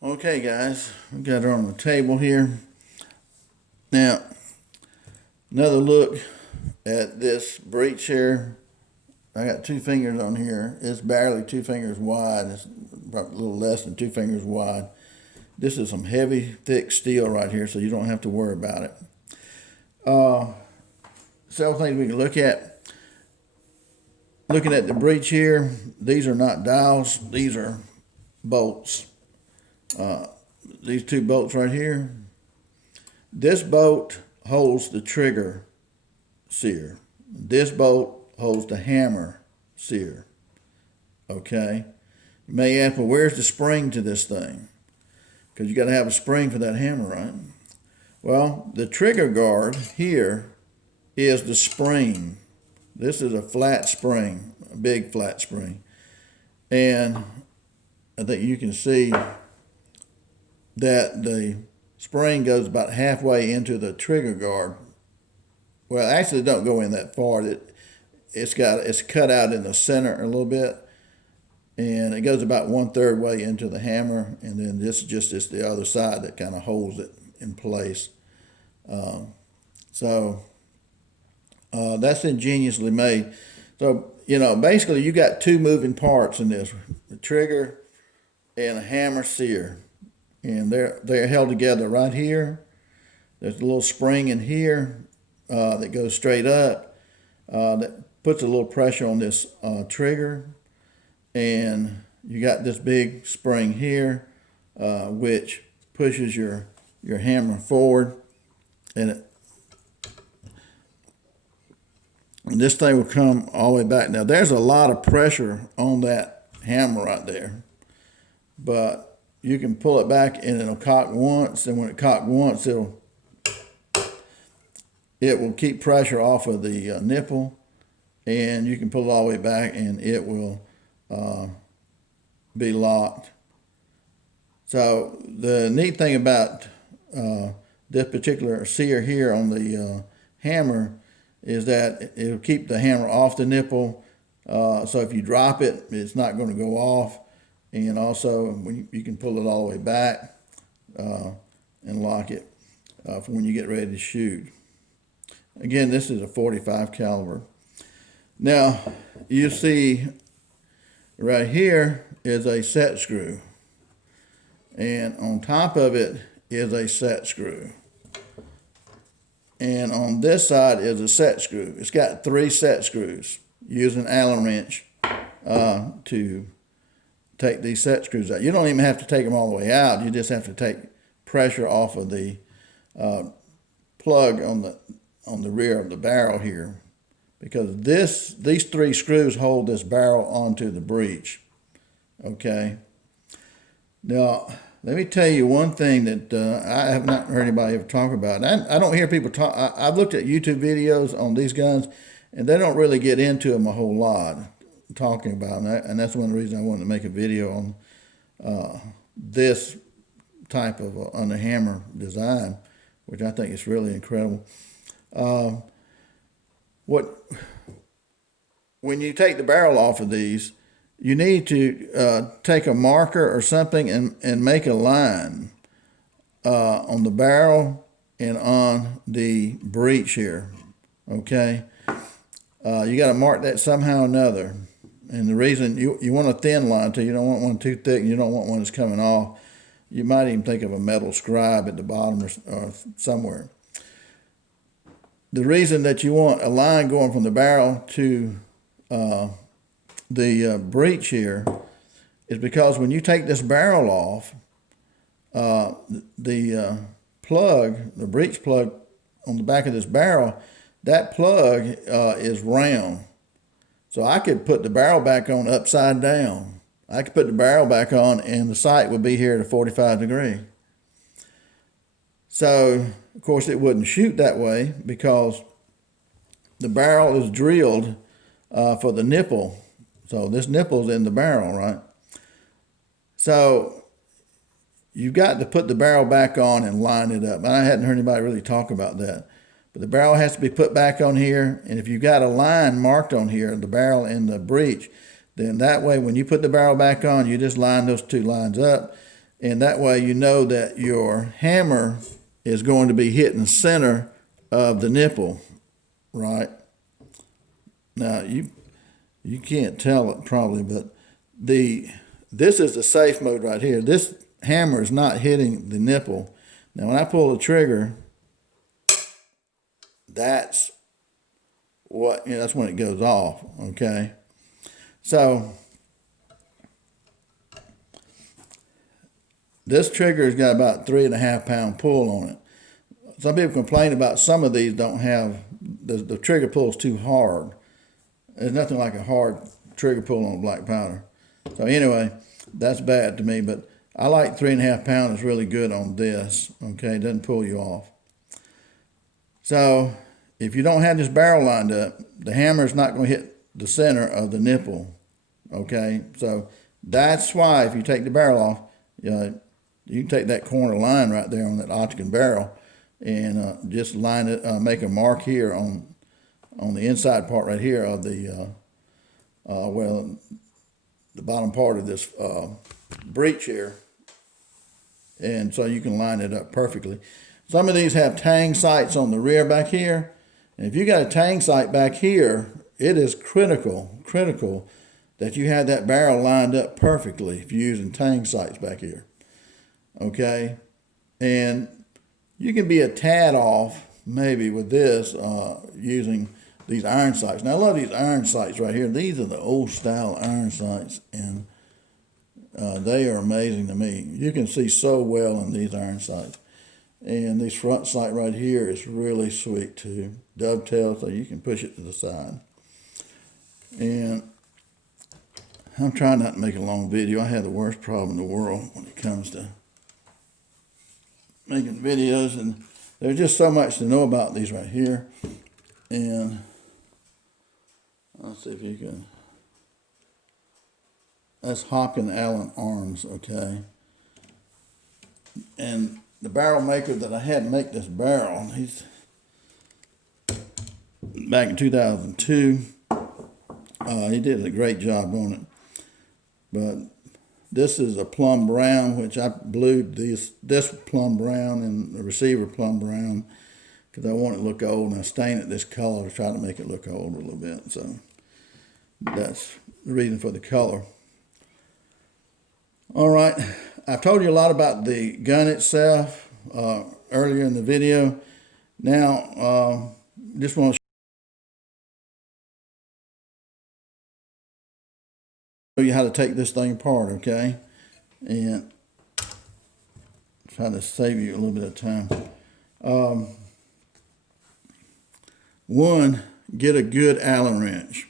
Okay, guys, we got her on the table here. Now, another look at this breech here. I got 2 fingers on here. It's barely 2 fingers wide. It's probably a little less than 2 fingers wide. This is some heavy, thick steel right here, so you don't have to worry about it. Several things we can look at. Looking at the breech here, these are not dowels. These are bolts. These 2 bolts right here. This bolt holds the trigger sear. This bolt holds the hammer sear. Okay? You may ask, well, where's the spring to this thing? Because you got to have a spring for that hammer, right? Well, the trigger guard here is the spring. This is a flat spring, a big flat spring. And I think you can see that the spring goes about halfway into the trigger guard. Well, actually, it don't go in that far. It's cut out in the center a little bit, and it goes about 1/3 way into the hammer, and then this is just the other side that kind of holds it in place. That's ingeniously made. So, basically you got 2 moving parts in this, the trigger and a hammer sear. And they're held together right here. There's a little spring in here that goes straight up that puts a little pressure on this trigger. And you got this big spring here which pushes your hammer forward. And this thing will come all the way back. Now, there's a lot of pressure on that hammer right there. But you can pull it back and it'll cock once, and when it cocks once, it will keep pressure off of the nipple, and you can pull it all the way back and it will be locked. So the neat thing about this particular sear here on the hammer is that it'll keep the hammer off the nipple, so if you drop it, it's not going to go off. And also, you can pull it all the way back and lock it for when you get ready to shoot. Again, this is a .45 caliber. Now, you see right here is a set screw. And on top of it is a set screw. And on this side is a set screw. It's got 3 set screws. Use an Allen wrench to take these set screws out. You don't even have to take them all the way out. You just have to take pressure off of the plug on the rear of the barrel here, because these 3 screws hold this barrel onto the breech. Okay. Now, let me tell you one thing that I have not heard anybody ever talk about. I don't hear people talk. I've looked at YouTube videos on these guns, and they don't really get into them a whole lot, talking about them. And that's one of the reasons I wanted to make a video on this type of underhammer design, which I think is really incredible. When you take the barrel off of these, you need to take a marker or something and make a line on the barrel and on the breech here. Okay, you got to mark that somehow or another. And the reason you want a thin line too, you don't want one too thick, and you don't want one that's coming off. You might even think of a metal scribe at the bottom or somewhere. The reason that you want a line going from the barrel to the breech here is because when you take this barrel off, the breech plug on the back of this barrel, that plug is round. So I could put the barrel back on upside down. I could put the barrel back on and the sight would be here at a 45 degree. So, of course, it wouldn't shoot that way because the barrel is drilled for the nipple. So this nipple's in the barrel, right? So you've got to put the barrel back on and line it up. And I hadn't heard anybody really talk about that. But the barrel has to be put back on here, and if you've got a line marked on here, the barrel and the breech, then that way when you put the barrel back on, you just line those 2 lines up, And that way you know that your hammer is going to be hitting the center of the nipple, right? Now, you can't tell it probably, but this is the safe mode right here. This hammer is not hitting the nipple. Now, when I pull the trigger, that's that's when it goes off, okay? So, this trigger's got about 3.5 pound pull on it. Some people complain about some of these don't have, the trigger pull's too hard. There's nothing like a hard trigger pull on black powder. So anyway, that's bad to me, but I like 3.5 pound is really good on this, okay? It doesn't pull you off. So if you don't have this barrel lined up, the hammer's not going to hit the center of the nipple, okay? So that's why if you take the barrel off, you can take that corner line right there on that Hopkins barrel and just line it, make a mark here on the inside part right here of the, the bottom part of this breech here. And so you can line it up perfectly. Some of these have tang sights on the rear back here. And if you got a tang sight back here, it is critical that you have that barrel lined up perfectly if you're using tang sights back here. Okay, and you can be a tad off maybe with this using these iron sights. Now I love these iron sights right here. These are the old style iron sights, and they are amazing to me. You can see so well in these iron sights. And this front sight right here is really sweet too. Dovetail, so you can push it to the side. And I'm trying not to make a long video. I have the worst problem in the world when it comes to making videos, and there's just so much to know about these right here. And let's see if you can. That's Hopkins Allen arms, okay. And the barrel maker that I had make this barrel, he's back in 2002. He did a great job on it. But this is a plum brown, which I blued this plum brown and the receiver plum brown because I want it to look old, and I stain it this color to try to make it look old a little bit. So that's the reason for the color. All right, I've told you a lot about the gun itself earlier in the video. Now, just want to show you how to take this thing apart, okay? And try to save you a little bit of time. One, get a good Allen wrench,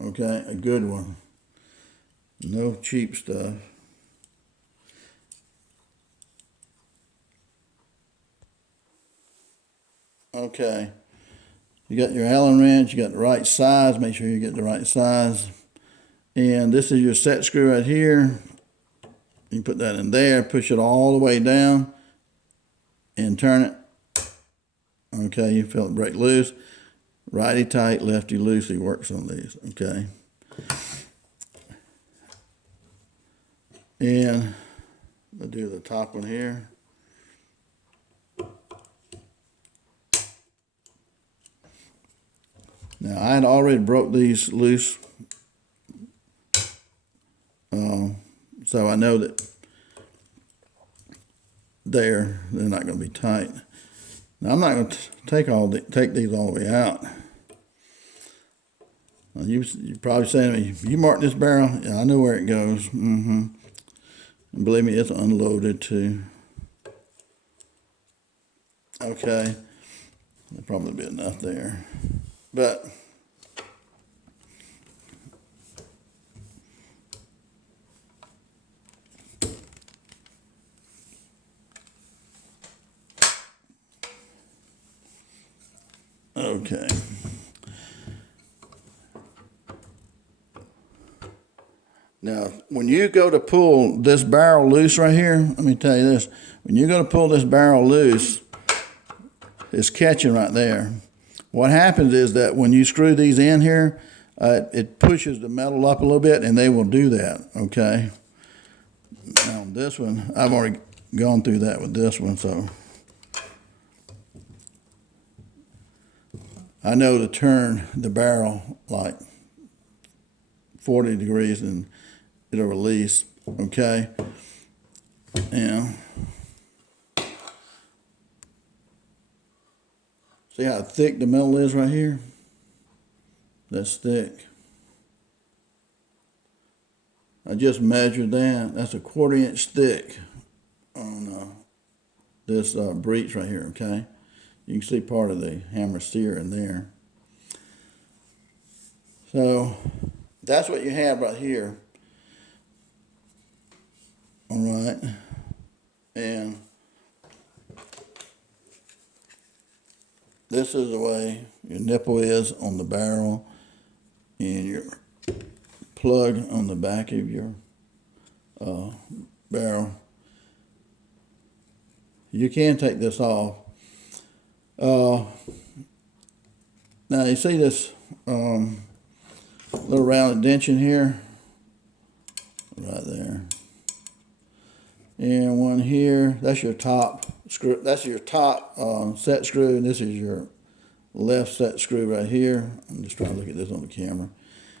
okay? A good one. No cheap stuff. Okay, you got your Allen wrench, you got the right size, make sure you get the right size. And this is your set screw right here. You put that in there, push it all the way down and turn it. Okay, you feel it break loose. Righty tight, lefty loosey works on these, okay. And I'll do the top one here. Now, I had already broke these loose, so I know that they're not going to be tight. Now, I'm not going to take these all the way out. Now, you're probably saying to me, you mark this barrel? Yeah, I know where it goes. And believe me, it's unloaded too. Okay, there'll probably be enough there. But okay. Now, when you go to pull this barrel loose right here, let me tell you this. When you go to pull this barrel loose, it's catching right there. What happens is that when you screw these in here, it pushes the metal up a little bit, and they will do that, okay? Now this one, I've already gone through that with this one, so I know to turn the barrel like 40 degrees and it'll release, okay? And see how thick the metal is right here? That's thick. I just measured that. That's a 1/4 inch thick on this breech right here, okay? You can see part of the hammer sear in there. So that's what you have right here. All right. And this is the way your nipple is on the barrel and your plug on the back of your barrel. You can take this off. Now you see this little round indentation here, right there, and one here. That's your top screw. That's your top set screw, and this is your left set screw right here. I'm just trying to look at this on the camera.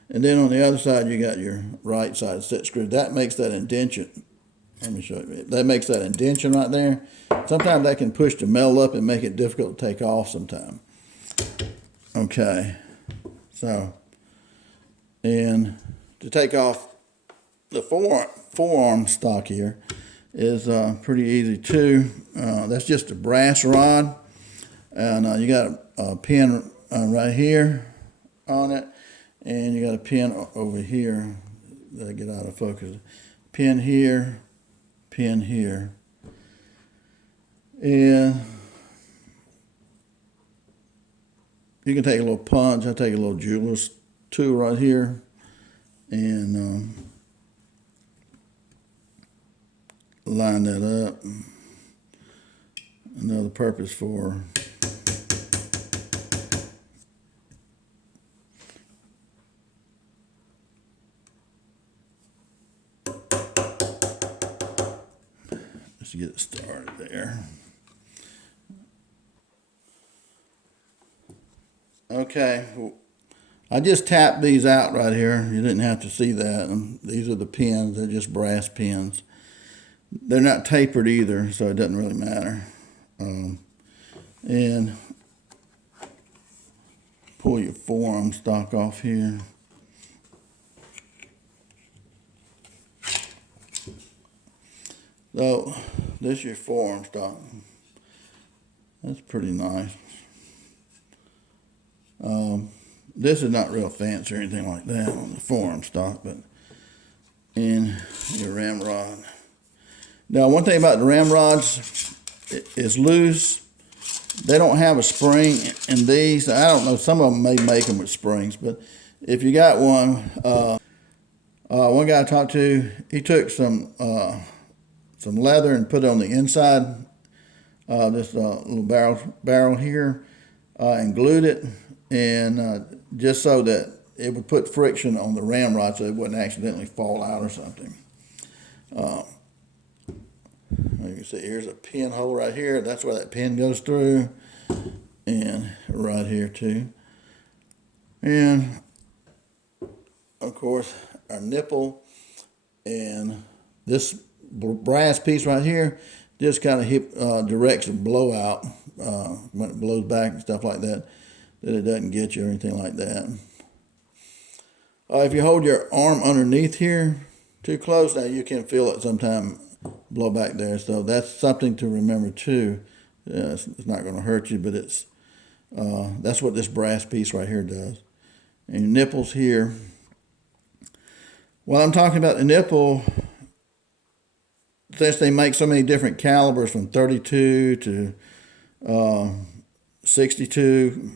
And then on the other side, you got your right side set screw. That makes that indentation. Let me show you. That makes that indentation right there. Sometimes that can push the metal up and make it difficult to take off sometimes. Okay. So, and to take off the forearm stock here is pretty easy too. That's just a brass rod. And you got a pin right here on it. And you got a pin over here. That'll get out of focus. Pin here. Pin here. And you can take a little punch. I take a little jeweler's tool right here and line that up. Another purpose for just to get it started there. Okay, I just tapped these out right here. You didn't have to see that. These are the pins. They're just brass pins. They're not tapered either, so it doesn't really matter. And pull your forearm stock off here. So this is your forearm stock. That's pretty nice. This is not real fancy or anything like that on the forearm stock, but in your ramrod. Now, one thing about the ramrods is loose. They don't have a spring in these. I don't know. Some of them may make them with springs, but if you got one, one guy I talked to, he took some leather and put it on the inside, this little barrel here, and glued it, and just so that it would put friction on the ramrod so it wouldn't accidentally fall out or something. You can see here's a pin hole right here. That's where that pin goes through, and right here too. And of course our nipple, and this brass piece right here just kind of directs a blowout when it blows back and stuff like that, that it doesn't get you or anything like that. If you hold your arm underneath here too close, now you can feel it sometime blow back there. So that's something to remember too. It's not going to hurt you, but it's that's what this brass piece right here does. And your nipples here. While I'm talking about the nipple, since they make so many different calibers from 32 to 62,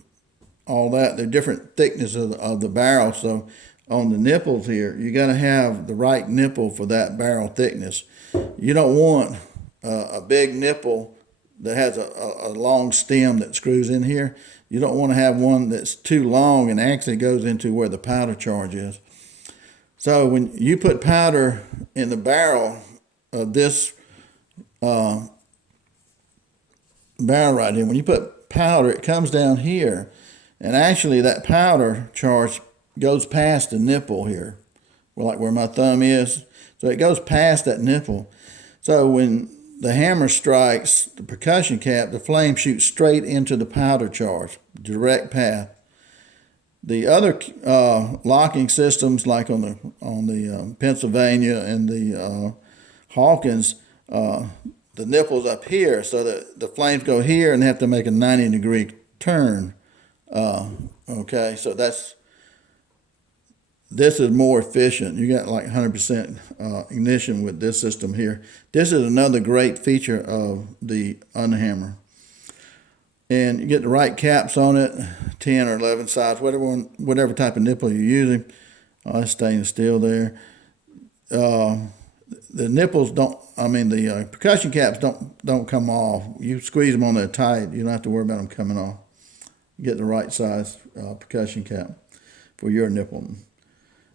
all that, they're different thickness of the barrel. So on the nipples here, you got to have the right nipple for that barrel thickness. You don't want a big nipple that has a long stem that screws in here. You don't want to have one that's too long and actually goes into where the powder charge is. So when you put powder in the barrel this barrel right here. When you put powder, it comes down here, and actually that powder charge goes past the nipple here, like where my thumb is. So it goes past that nipple. So when the hammer strikes the percussion cap, the flame shoots straight into the powder charge, direct path. The other locking systems, like on the Pennsylvania and the Hawkins, the nipple's up here, so that the flames go here and they have to make a 90-degree turn. Okay, so this is more efficient. You got like 100% ignition with this system here. This is another great feature of the underhammer. And you get the right caps on it, 10 or 11 size, whatever type of nipple you're using. It's stainless steel there. The nipples the percussion caps don't come off. You squeeze them on there tight, you don't have to worry about them coming off. You get the right size percussion cap for your nipple.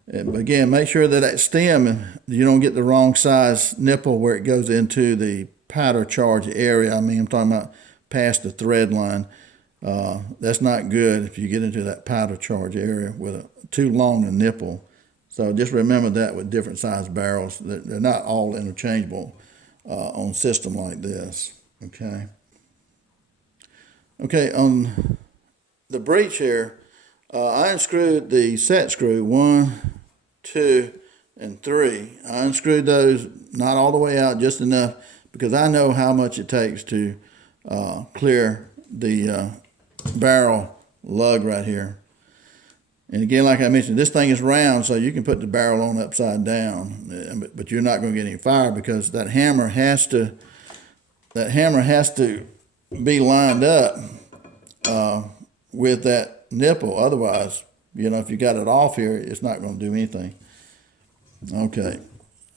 But again, make sure that stem, you don't get the wrong size nipple where it goes into the powder charge area. I'm talking about past the thread line. That's not good if you get into that powder charge area with too long a nipple. So just remember that with different size barrels. They're not all interchangeable on a system like this. Okay. Okay, on the breech here, I unscrewed the set screw 1, 2, and 3. I unscrewed those not all the way out, just enough, because I know how much it takes to clear the barrel lug right here. And again, like I mentioned, this thing is round, so you can put the barrel on upside down, but you're not going to get any fire because that hammer has to be lined up with that nipple. Otherwise, if you got it off here, it's not going to do anything. Okay,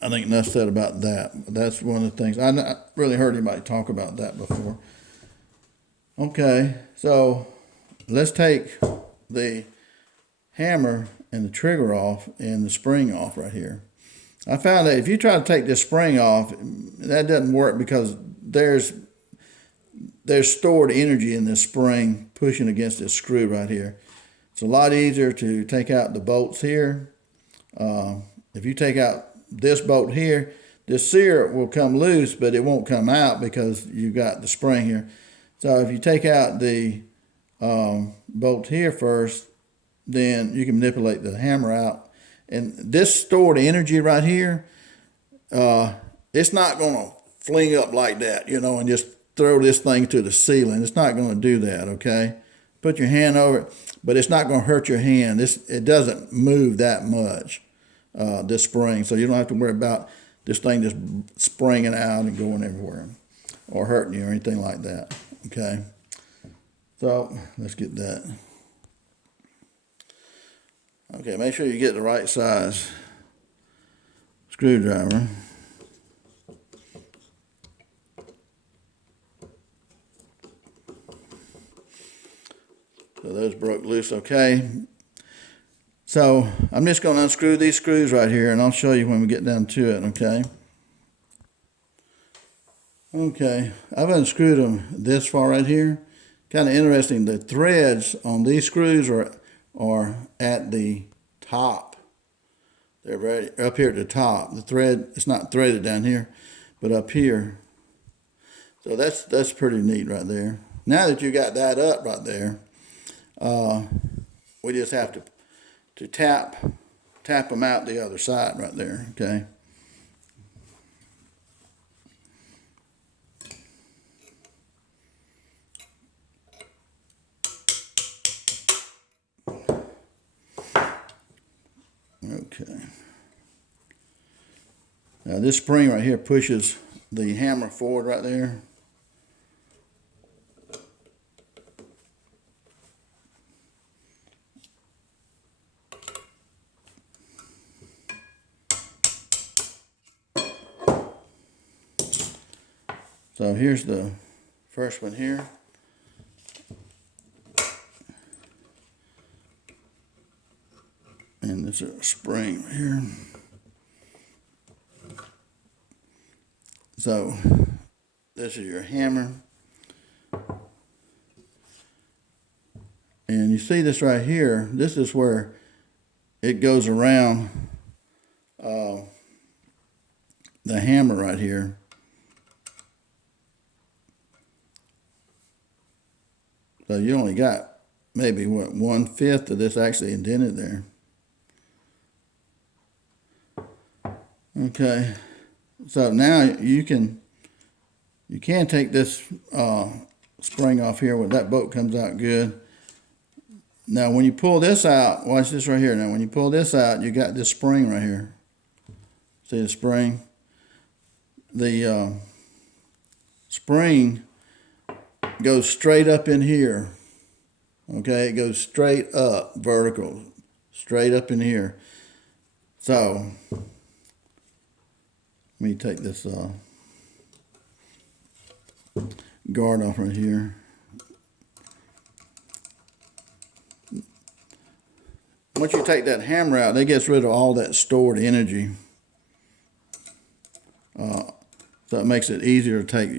I think enough said about that. That's one of the things. I not really heard anybody talk about that before. Okay, so let's take the hammer and the trigger off and the spring off right here. I found that if you try to take this spring off, that doesn't work because there's stored energy in this spring pushing against this screw right here. It's a lot easier to take out the bolts here. If you take out this bolt here, this sear will come loose, but it won't come out because you've got the spring here. So if you take out the bolt here first, then you can manipulate the hammer out. And this stored energy right here, it's not going to fling up like that, and just throw this thing to the ceiling. It's not going to do that, okay? Put your hand over it, but it's not going to hurt your hand. It doesn't move that much, this spring, so you don't have to worry about this thing just springing out and going everywhere or hurting you or anything like that, okay? So let's get that. Okay, make sure you get the right size screwdriver. So those broke loose, okay. So I'm just going to unscrew these screws right here, and I'll show you when we get down to it, okay. Okay, I've unscrewed them this far right here. Kind of interesting, the threads on these screws are at the top. They're right up here at the top. The thread, it's not threaded down here, but up here. So that's pretty neat right there. Now that you got that up right there, we just have to tap them out the other side right there, okay? Okay. Now this spring right here pushes the hammer forward right there. So here's the first one here. And there's a spring right here. So this is your hammer. And you see this right here, this is where it goes around the hammer right here. So you only got maybe, what, 1/5 of this actually indented there. Okay, so now you can take this spring off here when that bolt comes out good. Now when you pull this out, watch this right here. Now when you pull this out, you got this spring right here. See the spring? The spring goes straight up in here. Okay, it goes straight up, vertical, straight up in here. So let me take this guard off right here. Once you take that hammer out, it gets rid of all that stored energy. So it makes it easier to take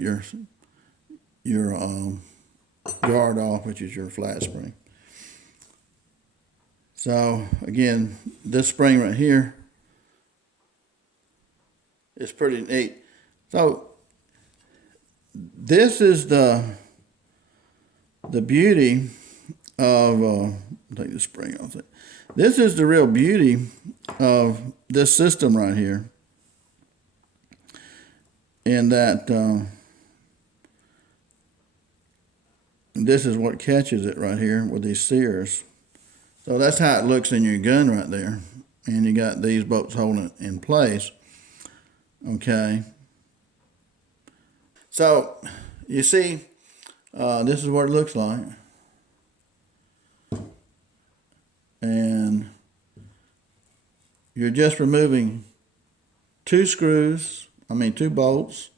your guard off, which is your flat spring. So again, this spring right here is pretty neat. So this is the beauty of take the spring off. This is the real beauty of this system right here, in that this is what catches it right here with these sears. So that's how it looks in your gun right there. And you got these bolts holding it in place. Okay. So you see, this is what it looks like. And you're just removing two bolts,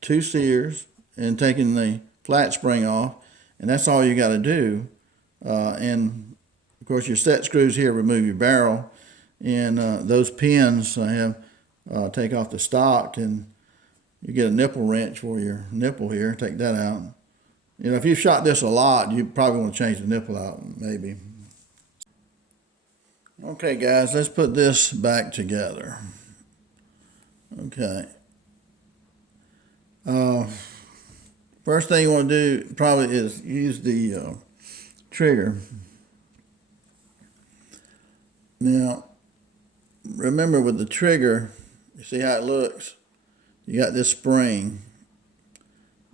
two sears, and taking the flat spring off. And that's all you got to do. And of course your set screws here remove your barrel, and those pins I have take off the stock, and you get a nipple wrench for your nipple here. Take that out. You know, if you've shot this a lot, you probably want to change the nipple out, maybe. Okay, guys, let's put this back together. Okay. First thing you want to do probably is use the trigger. Now, remember with the trigger, you see how it looks? You got this spring.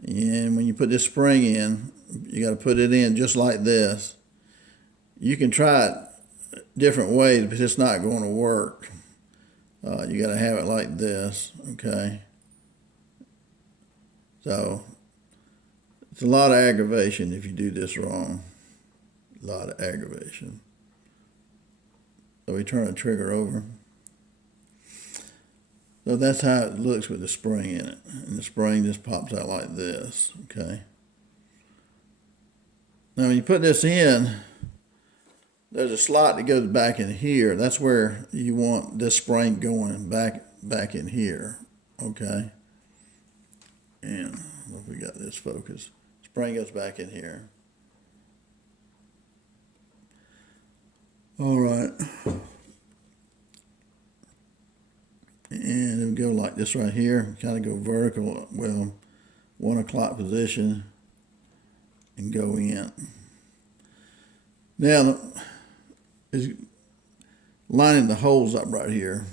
And when you put this spring in, you got to put it in just like this. You can try it different ways, but it's not going to work. You got to have it like this, okay? So it's a lot of aggravation if you do this wrong. A lot of aggravation. So we turn the trigger over. So that's how it looks with the spring in it. And the spring just pops out like this, okay? Now when you put this in, there's a slot that goes back in here. That's where you want this spring going back in here, okay? And if we got this focus, spring goes back in here. All right. And it'll go like this right here, kind of go vertical, well, 1 o'clock position, and go in. Now, is lining the holes up right here.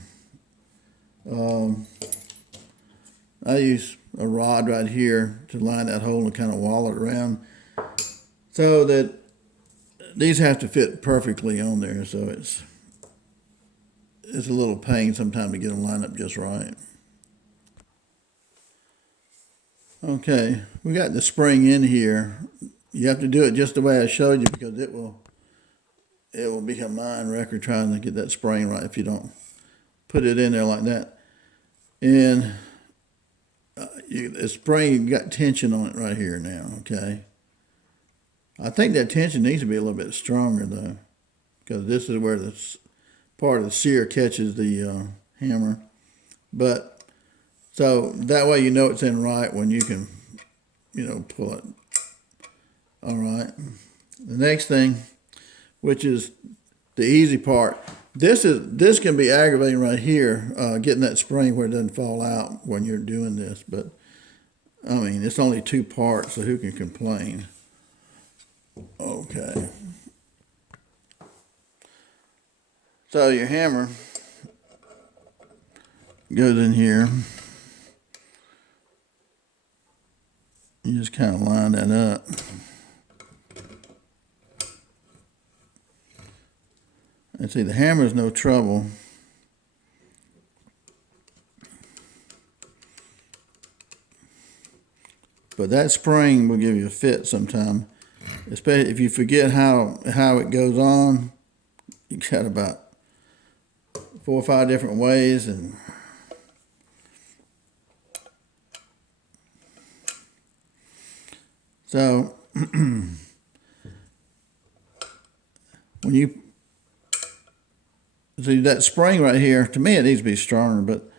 I use a rod right here to line that hole and kind of wall it around, so that these have to fit perfectly on there. So it's a little pain sometimes to get them lined up just right. Okay, we got the spring in here. You have to do it just the way I showed you, because it will be a mind wrecker trying to get that spring right if you don't put it in there like that. And the spring, you got tension on it right here now, okay? I think that tension needs to be a little bit stronger though, because this is where the part of the sear catches the hammer. But So that way you know it's in right when you can, pull it. All right. The next thing, which is the easy part, this can be aggravating right here, getting that spring where it doesn't fall out when you're doing this. But I mean, it's only 2 parts, so who can complain? Okay. So your hammer goes in here. You just kind of line that up. And see, the hammer is no trouble. But that spring will give you a fit sometime. Especially if you forget how it goes on. You got about 4 or 5 different ways, and so when you see that spring right here, to me it needs to be stronger, but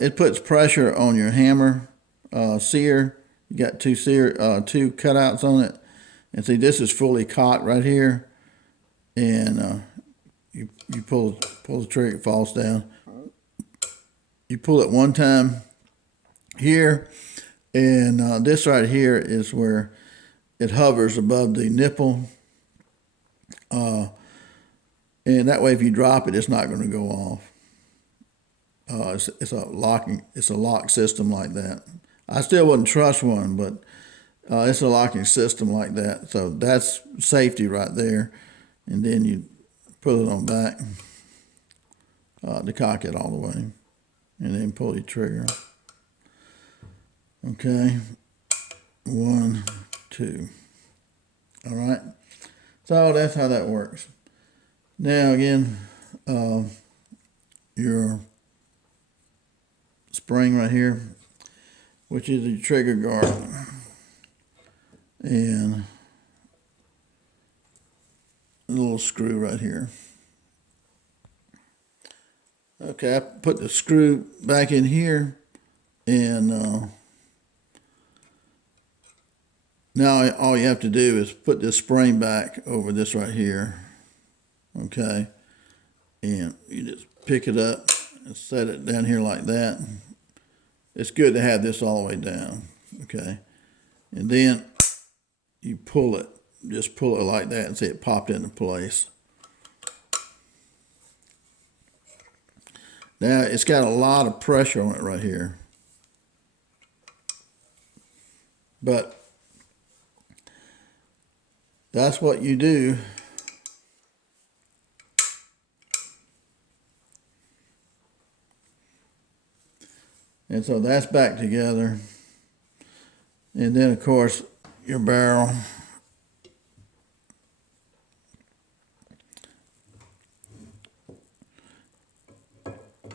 it puts pressure on your hammer sear. You got 2 cutouts on it, and see this is fully cocked right here, and you pull the trigger, it falls down. You pull it one time here, and this right here is where it hovers above the nipple, and that way if you drop it, it's not going to go off. It's a lock system like that. I still wouldn't trust one, but it's a locking system like that. So that's safety right there. And then you put it on back to cock it all the way, and then pull your trigger. Okay, 1, 2. All right. So that's how that works. Now again, your spring right here, which is the trigger guard, and a little screw right here. Okay, I put the screw back in here, and now all you have to do is put this spring back over this right here. Okay, and you just pick it up and set it down here like that. It's good to have this all the way down. Okay, and then you pull it. Just pull it like that and see it popped into place. Now it's got a lot of pressure on it right here. But that's what you do. And so that's back together. And then of course your barrel.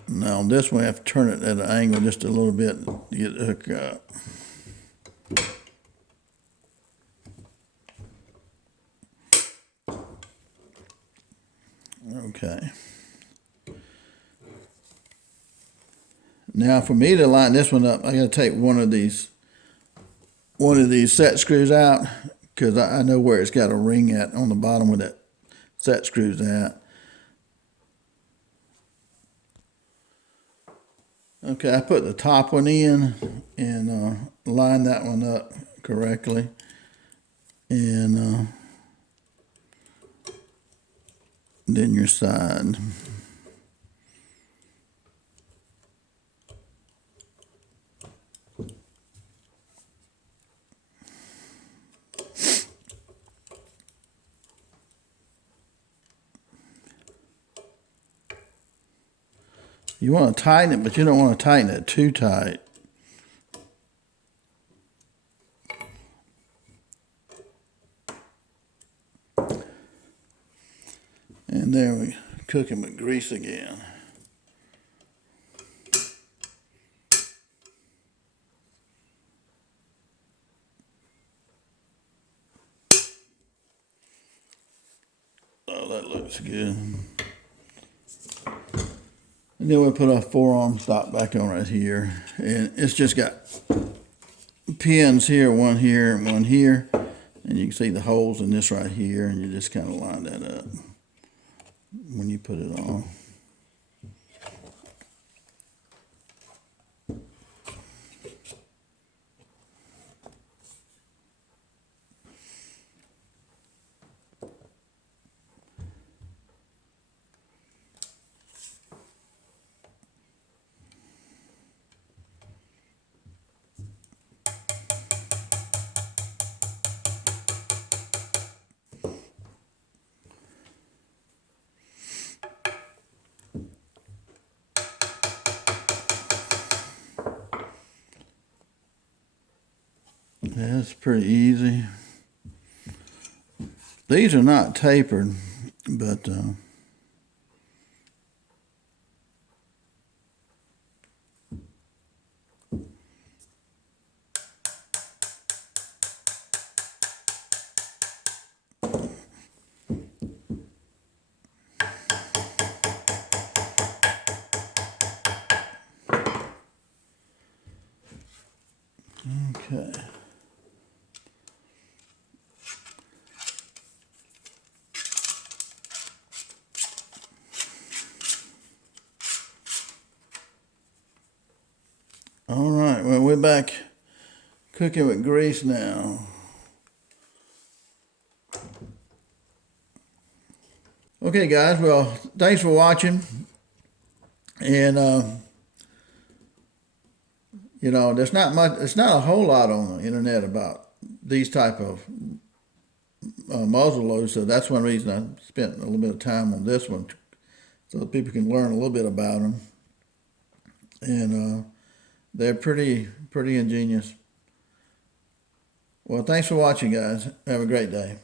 Now this one I have to turn it at an angle just a little bit to get the hook up. Okay. Now for me to line this one up, I got to take one of these set screws out, because I know where it's got a ring at on the bottom where that set screw's at. Okay, I put the top one in and line that one up correctly, and then your side. You want to tighten it, but you don't want to tighten it too tight. And there we cook them with grease again. Oh, that looks good. And then we'll put a forearm stop back on right here. And it's just got pins here, one here and one here. And you can see the holes in this right here, and you just kind of line that up when you put it on. That's pretty easy. These are not tapered, but okay. All right, well, we're back cooking with grease now. Okay, guys, well, thanks for watching. And, you know, there's not much, it's not a whole lot on the internet about these type of muzzle loaders, so that's one reason I spent a little bit of time on this one, so that people can learn a little bit about them. And they're pretty ingenious. Well, thanks for watching, guys. Have a great day.